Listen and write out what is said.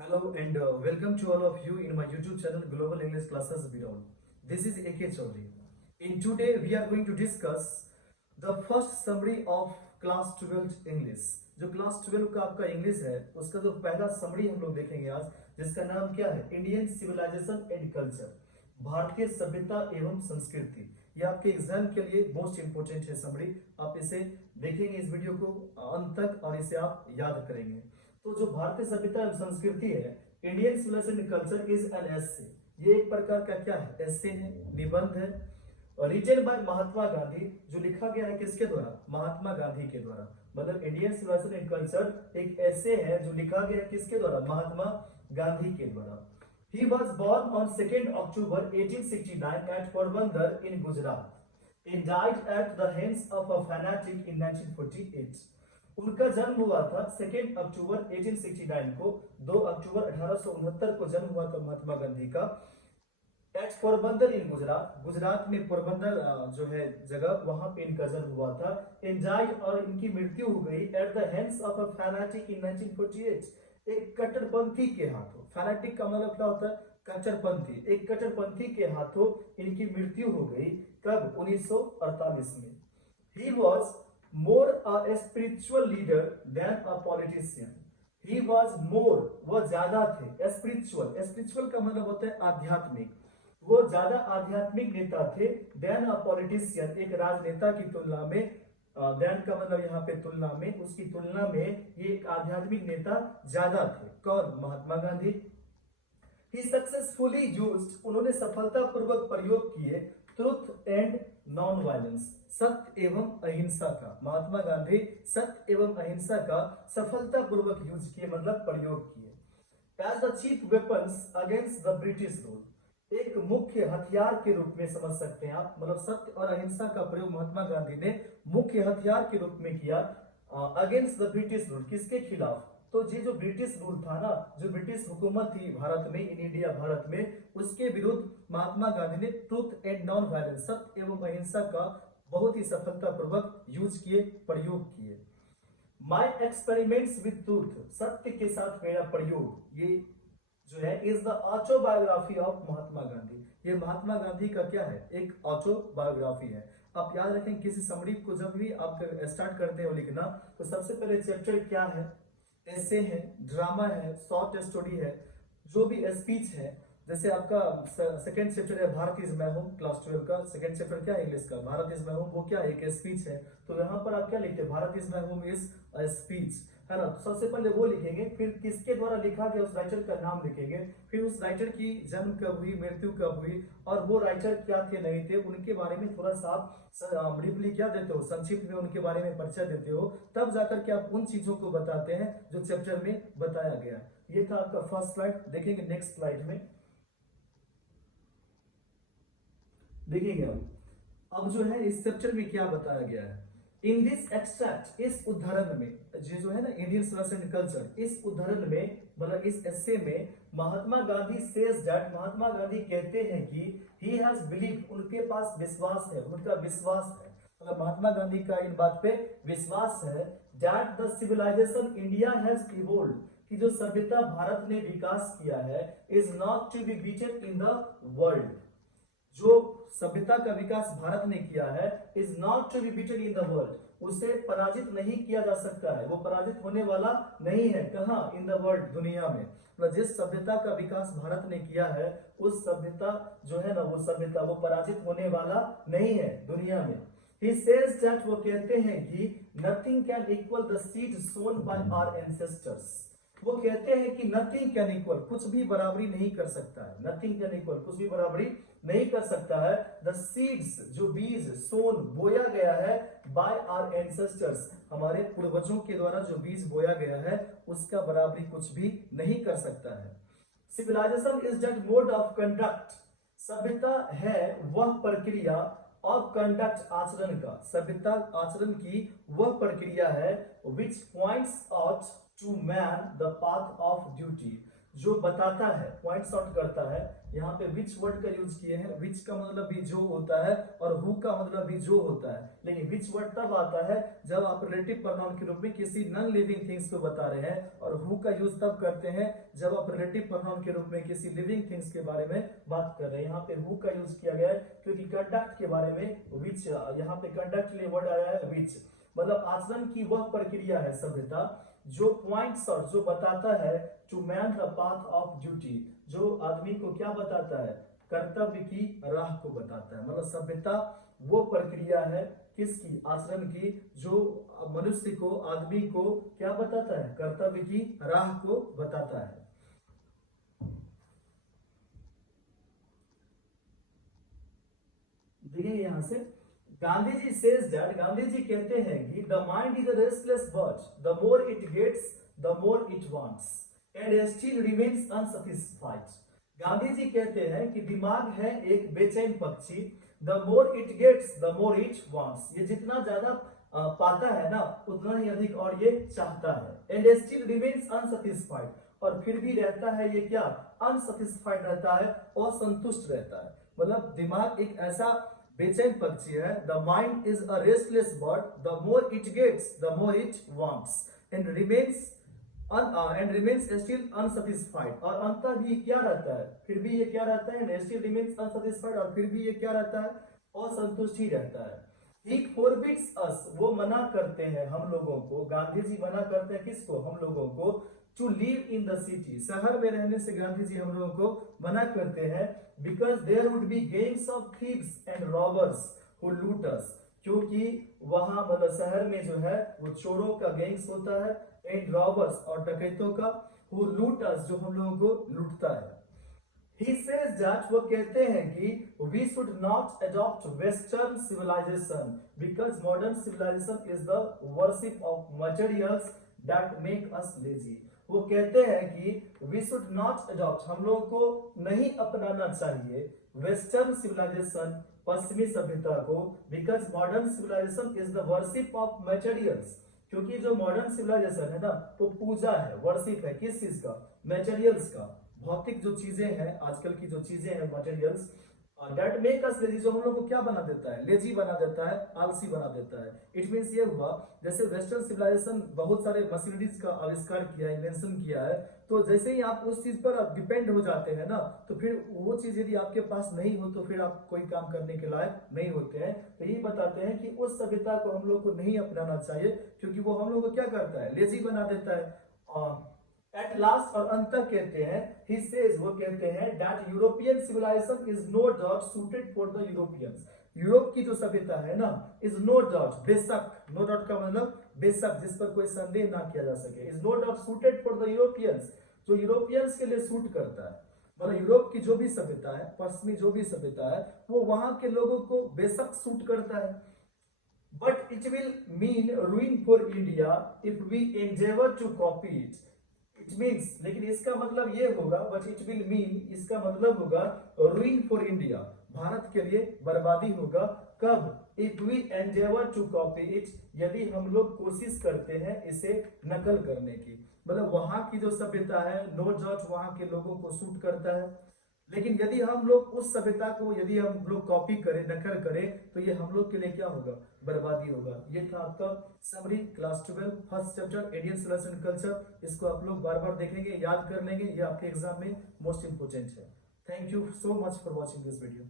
Hello and welcome to all of you in my YouTube channel Global English Classes Beyond. This is AK Chaudhary. In today we are going to discuss the first summary of class 12 English. जो class 12 का आपका English है उसका जो पहला summary हम लोग देखेंगे आज, जिसका नाम क्या है, इंडियन सिविलाइजेशन एंड कल्चर, भारतीय सभ्यता एवं संस्कृति। ये आपके एग्जाम के लिए मोस्ट इंपोर्टेंट है समरी। आप इसे देखेंगे इस वीडियो को अंत तक और इसे आप याद करेंगे। तो जो भारतीय सभ्यता एवं संस्कृति है, Indian civilization and culture is an essay. ये एक प्रकार का क्या है, एसे है, निबंध है, और रिटेन बाय महात्मा गांधी, जो लिखा गया है किसके द्वारा, महात्मा गांधी के द्वारा। मतलब इंडियन सिविलाइजेशन एंड कल्चर एक ऐसे है जो लिखा गया है किसके द्वारा, महात्मा गांधी के द्वारा। He was born on 2nd October 1869 at Porbandar in Gujarat. He died at the hands of a fanatic in 1948. उनका जन्म हुआ था 2 अक्टूबर 1869 को, 2 अक्टूबर 1869 को जन्म हुआ था महात्मा गांधी का। एट पोरबंदर इन गुजरात, गुजरात में पोरबंदर जो है जगह, वहां पे इनका जन्म हुआ था। इन डाइड, और इनकी मृत्यु हो गई at the hands of a fanatic in 1948, एक कट्टरपंथी के हाथों। फैनाटिक का मतलब क्या होता है, कट्टरपंथी। एक कट्टरपंथी के हाथों इनकी मृत्यु हो गई। कब, 1948 में। He was more a spiritual leader than a politician. He was more, वह ज्यादा थे, स्पिरिचुअल, स्पिरिचुअल का मतलब होता है आध्यात्मिक, वो ज्यादा आध्यात्मिक नेता थे, देन अ पॉलिटिशियन, एक राजनेता की तुलना में। देन का मतलब यहाँ पे तुलना में, उसकी तुलना में ये एक आध्यात्मिक नेता ज्यादा थे। कौन, महात्मा गांधी। ही सक्सेसफुली यूज्ड, उन्होंने सफलतापूर्वक प्रयोग किए, ट्रुथ एंड नॉन वायलेंस, सत्य एवं अहिंसा का। महात्मा गांधी सत्य एवं अहिंसा का सफलतापूर्वक यूज किए, मतलब प्रयोग किए। As the chief weapons against the British rule, एक मुख्य हथियार के रूप में समझ सकते हैं आप। मतलब सत्य और अहिंसा का प्रयोग महात्मा गांधी ने मुख्य हथियार के रूप में किया अगेंस्ट द ब्रिटिश रूल, किसके खिलाफ। तो ये जो ब्रिटिश रूल था ना, जो ब्रिटिश हुकूमत थी भारत में, इन इंडिया भारत में, उसके विरुद्ध महात्मा गांधी ने ट्रुथ एंड नॉन वायलेंस, सत्य एवं अहिंसा का बहुत ही सफलतापूर्वक यूज किए, प्रयोग किए। माई एक्सपेरिमेंट्स विद ट्रूथ, सत्य के साथ मेरा प्रयोग, ये जो है is the autobiography of Mahatma Gandhi. ये महात्मा गांधी का क्या है, एक ऑटोबायोग्राफी है। आप याद रखें, किसी समरी को जब भी आप स्टार्ट करते हो लिखना, तो सबसे पहले चैप्टर क्या है, ऐसे है, ड्रामा है, शॉर्ट स्टोरी है, जो भी स्पीच है। जैसे आपका सेकंड चैप्टर है भारत इज मैं हूं, क्लास 12 का सेकंड चैप्टर क्या है इंग्लिश का, भारत इज मैं हूं, वो क्या है, एक स्पीच है। तो यहाँ पर आप क्या लिखते हैं, भारत इज मैं हूं इज अ स्पीच, है ना। तो सबसे पहले वो लिखेंगे, फिर किसके द्वारा लिखा गया उस राइटर का नाम लिखेंगे, फिर उस राइटर की जन्म कब हुई, मृत्यु कब हुई, और वो राइटर क्या थे नहीं थे, उनके बारे में थोड़ा सा आप ब्रीफली क्या देते हो, संक्षिप्त में उनके बारे में परिचय देते हो। तब जाकर के आप उन चीजों को बताते हैं जो चैप्टर में बताया गया। ये था आपका फर्स्ट स्लाइड। देखेंगे नेक्स्ट स्लाइड में, देखेंगे अब जो है इस चैप्टर में क्या बताया गया है। इन दिस एक्सट्रैक्ट, इस उदाहरण में, ये जो है ना इंडियन सिविलाइजेशन एंड कल्चर, इस उदाहरण में, मतलब इस एस्से में, महात्मा गांधी सेज दैट, महात्मा गांधी कहते हैं कि ही हैज बिलीव, उनके पास विश्वास है, उनका विश्वास है, मतलब महात्मा गांधी का इन बात पे विश्वास है, that the civilization India has evolve, कि जो सभ्यता भारत ने विकास किया है, is not to be beaten in the world, जो सभ्यता का विकास भारत ने किया है, is not to be beaten in the world, उसे पराजित नहीं किया जा सकता है, वो पराजित होने वाला नहीं है। कहां, इन द वर्ल्ड, दुनिया में। मतलब जिस सभ्यता का विकास भारत ने किया है, उस सभ्यता जो है ना, वो सभ्यता वो पराजित होने वाला नहीं है दुनिया में। He says that, वो कहते हैं कि nothing can equal the seed sown by our ancestors, वो कहते हैं कि नथिंग कैन इक्वल, कुछ भी बराबरी नहीं कर सकता है, नथिंग कैन इक्वल, कुछ भी बराबरी नहीं कर सकता है, द सीड्स, जो बीज, सोन, बोया गया है, बाय आवर एंसेस्टर्स, हमारे पूर्वजों के द्वारा जो बीज बोया गया है, उसका बराबरी कुछ भी नहीं कर सकता है। Civilization is that mode of conduct, सभ्यता है वह प्रक्रिया, ऑफ कंडक्ट, आचरण का, सभ्यता आचरण की वह प्रक्रिया है, which points out to man the path of duty, जो बताता है, पॉइंट्स आउट करता है। यहाँ पे विच वर्ड का यूज किए हैं, विच का मतलब भी जो होता है और हु का मतलब भी जो होता है, लेकिन विच वर्ड तब आता है जब आप रिलेटिव प्रोनाउन के रूप में किसी नॉन लिविंग थिंग्स को बता रहे हैं, और हु का यूज तब करते हैं जब आप रिलेटिव प्रोनाउन के रूप में किसी लिविंग थिंग्स के बारे में बात कर रहे हैं। यहाँ पे हु का यूज किया गया है क्योंकि कंडक्ट के बारे में विच, यहाँ पे कंडक्ट के लिए वर्ड आया है विच, मतलब आचरण की वह प्रक्रिया है सभ्यता जो पॉइंट्स और जो बताता है to man the path of duty, जो आदमी को क्या बताता है, कर्तव्य की राह को बताता है। मतलब सभ्यता वो प्रक्रिया है किसकी, आचरण की, जो मनुष्य को, आदमी को क्या बताता है, कर्तव्य की राह को बताता है। देखिए यहां से गांधी जी सेज दैट, गांधी जी कहते हैं कि the mind is a restless bird, the more it gets the more it wants and still remains unsatisfied. Gandhi ji कहते हैं कि दिमाग है एक बेचैन पक्षी, the more it gets the more it wants, ये जितना ज्यादा पाता है ना उतना ही अधिक और ये चाहता है। एंड स्टिल रिमेन्स अनसैटिस्फाइड, और फिर भी रहता है ये क्या, अनसैटिस्फाइड रहता है, असंतुष्ट रहता है। मतलब दिमाग एक ऐसा बेचैन पक्षी है, the mind is a restless bird, the more it gets the more it wants and remains still unsatisfied, और अंततः भी क्या रहता है, फिर भी ये क्या रहता है, एंड स्टिल रिमेन्स अनसैटिस्फाइड, और फिर भी ये क्या रहता है, असंतुष्ट ही रहता है। ही फोरबिड्स अस, वो मना करते हैं हम लोगों को, गांधी जी मना करते हैं किसको, हम लोगों को, to live in the city, शहर में रहने से गांधी जी हम लोगों को मना करते हैं, because there would be gangs of thieves and robbers who loot us, क्योंकि वहां मतलब शहर में जो है वो चोरों का गैंग्स होता है, एंड रॉबर्स और डकैतों का, हु लूट अस, जो हम लोगों को लूटता है। He says that, वो कहते हैं कि we should not adopt Western civilization because modern civilization is the worship of materials that make us lazy। वो कहते हैं कि we should not adopt, हम लोगों को नहीं अपनाना चाहिए वेस्टर्न सिविलाइजेशन, पश्चिमी सभ्यता को, because modern civilization is the worship of materials, क्योंकि जो मॉडर्न सिविलाइजेशन है ना वो पूजा है, वर्शिप है किस चीज का, मेटेरियल्स का, भौतिक जो चीजें हैं, आजकल की जो चीजें हैं materials, that make us lazy, जो हम लोग को क्या बना देता है, लेजी बना देता है, आलसी बना देता है। इट मींस ये हुआ जैसे वेस्टर्न सिविलाइजेशन बहुत सारे मशीनरीज का आविष्कार किया है, इन्वेंशन किया है, तो जैसे ही आप उस चीज पर डिपेंड हो जाते हैं ना, तो फिर वो चीज यदि आपके पास नहीं हो तो फिर आप कोई काम करने के लायक नहीं होते हैं। तो यही बताते हैं कि उस सभ्यता को हम लोग को नहीं अपनाना चाहिए क्योंकि वो हम लोग को क्या करता है, लेजी बना देता है। एट लास्ट, और अंत कहते हैं, he says, वो कहते हैं that European civilization is no doubt suited for the Europeans, Europe की जो सभ्यता है ना, is no doubt, बेशक, no doubt का मतलब बेशक, जिस पर कोई संदेह ना किया जा सके, is no doubt suited for the Europeans, जो यूरोपियंस के लिए सूट करता है। मतलब यूरोप की जो भी सभ्यता है, पश्चिमी जो भी सभ्यता है, वो वहां के लोगों को बेशक सूट करता है, but it will mean ruin for India if we endeavor to copy it। It means, लेकिन इसका मतलब ये होगा, बट इट विल मीन, इसका मतलब होगा रुइन फॉर इंडिया, भारत के लिए बर्बादी होगा। कब, if we endeavour to copy it, यदि हम लोग कोशिश करते हैं इसे नकल करने की। मतलब वहां की जो सभ्यता है नो डाउट वहां के लोगों को सूट करता है, लेकिन यदि हम लोग उस सभ्यता को यदि हम लोग कॉपी करें, नकल करें, तो ये हम लोग के लिए क्या होगा, बर्बादी होगा। ये था आपका summary class 12 first chapter Indian civilization and culture. इसको आप लोग बार बार देखेंगे, याद कर लेंगे, ये आपके एग्जाम में मोस्ट इंपोर्टेंट है। Thank you so much for watching this video.